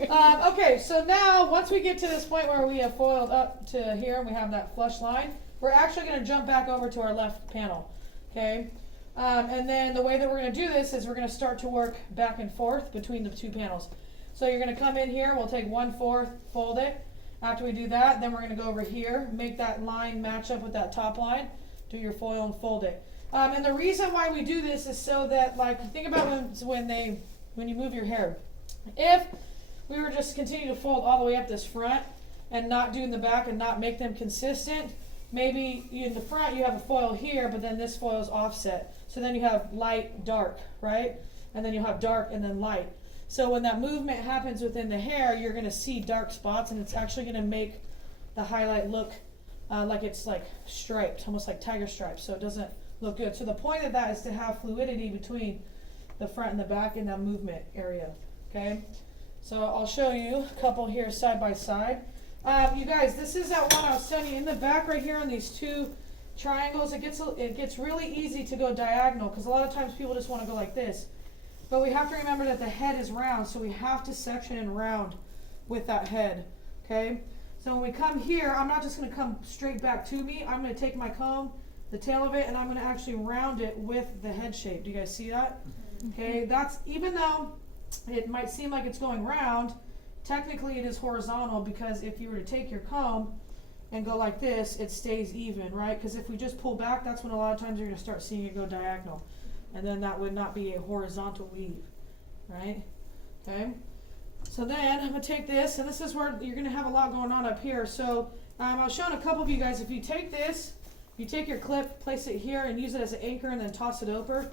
Okay, so now once we get to this point where we have foiled up to here and we have that flush line, we're actually going to jump back over to our left panel. Okay, and then the way that we're going to do this is we're going to start to work back and forth between the two panels. So you're going to come in here, we'll take 1/4, fold it. After we do that, then we're going to go over here, make that line match up with that top line, do your foil and fold it. And the reason why we do this is so that, like, think about when you move your hair. If we were just continue to fold all the way up this front and not do in the back and not make them consistent, maybe in the front you have a foil here, but then this foil is offset. So then you have light, dark, right? And then you'll have dark and then light. So when that movement happens within the hair, you're going to see dark spots, and it's actually going to make the highlight look like it's like striped, almost like tiger stripes, so it doesn't look good. So the point of that is to have fluidity between the front and the back in that movement area, okay? So I'll show you a couple here side by side. You guys, this is that one I was telling you in the back right here on these two triangles. It gets really easy to go diagonal because a lot of times people just want to go like this. But we have to remember that the head is round, so we have to section and round with that head, okay? So when we come here, I'm not just going to come straight back to me. I'm going to take my comb, the tail of it, and I'm going to actually round it with the head shape. Do you guys see that? Okay, that's, even though it might seem like it's going round, technically it is horizontal, because if you were to take your comb and go like this, it stays even, right? Because if we just pull back, that's when a lot of times you're going to start seeing it go diagonal. And then that would not be a horizontal weave, right? Okay. So then I'm going to take this, and this is where you're going to have a lot going on up here. So I was showing a couple of you guys, if you take this, you take your clip, place it here, and use it as an anchor, and then toss it over,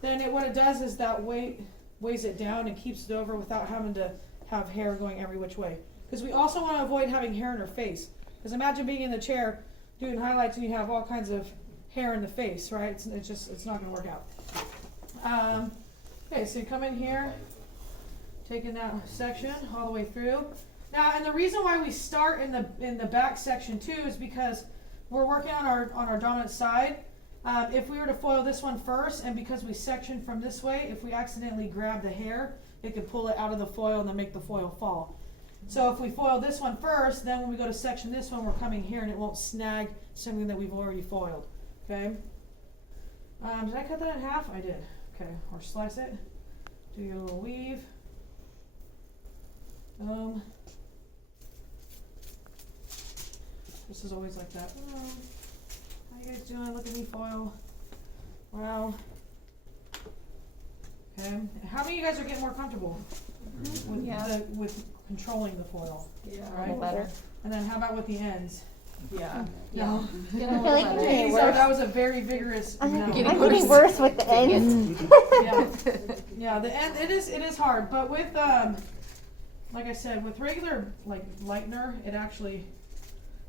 then what it does is that weighs it down and keeps it over without having to have hair going every which way. Because we also want to avoid having hair in our face. Because imagine being in the chair doing highlights and you have all kinds of hair in the face, right? It's not going to work out. Okay, so you come in here, taking that section all the way through. Now, and the reason why we start in the back section too is because we're working on our dominant side. If we were to foil this one first, and because we section from this way, if we accidentally grab the hair, it could pull it out of the foil and then make the foil fall. So if we foil this one first, then when we go to section this one, we're coming here and it won't snag something that we've already foiled. Okay. Did I cut that in half? I did. Okay. Or slice it. Do your little weave. This is always like that. Oh, how you guys doing? Look at me foil. Wow. Okay. How many of you guys are getting more comfortable with controlling the foil? Yeah. Right. Better. And then how about with the ends? Yeah. No. I feel like I'm getting So worse. that was a very vigorous no. I'm getting worse with the ends. Yeah, the end, it is hard, but with like I said, with regular like lightener, it actually,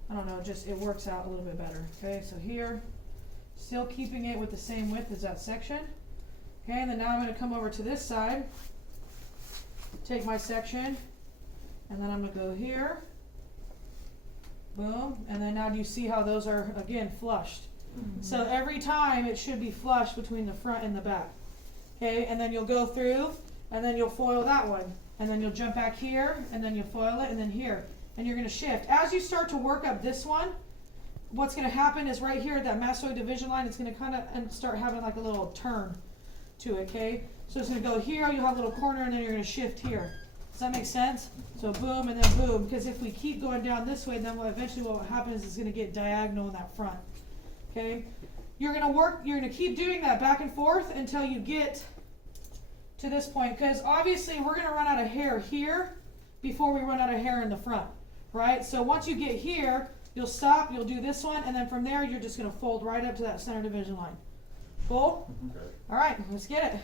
I don't know, it works out a little bit better. Okay, so here, still keeping it with the same width as that section. Okay, and then now I'm going to come over to this side, take my section, and then I'm going to go here. Boom, and then now do you see how those are, again, flushed? Mm-hmm. So every time it should be flush between the front and the back. Okay, and then you'll go through, and then you'll foil that one. And then you'll jump back here, and then you'll foil it, and then here. And you're going to shift. As you start to work up this one, what's going to happen is right here, that masseter division line, it's going to kind of start having like a little turn to it, okay? So it's going to go here, you'll have a little corner, and then you're going to shift here. Does that make sense? So boom and then boom, because if we keep going down this way, then eventually what happens is going to get diagonal in that front. Okay? You're going to keep doing that back and forth until you get to this point, because obviously we're going to run out of hair here before we run out of hair in the front, right? So once you get here, you'll stop, you'll do this one, and then from there you're just going to fold right up to that center division line. Cool? Okay. All right, let's get it.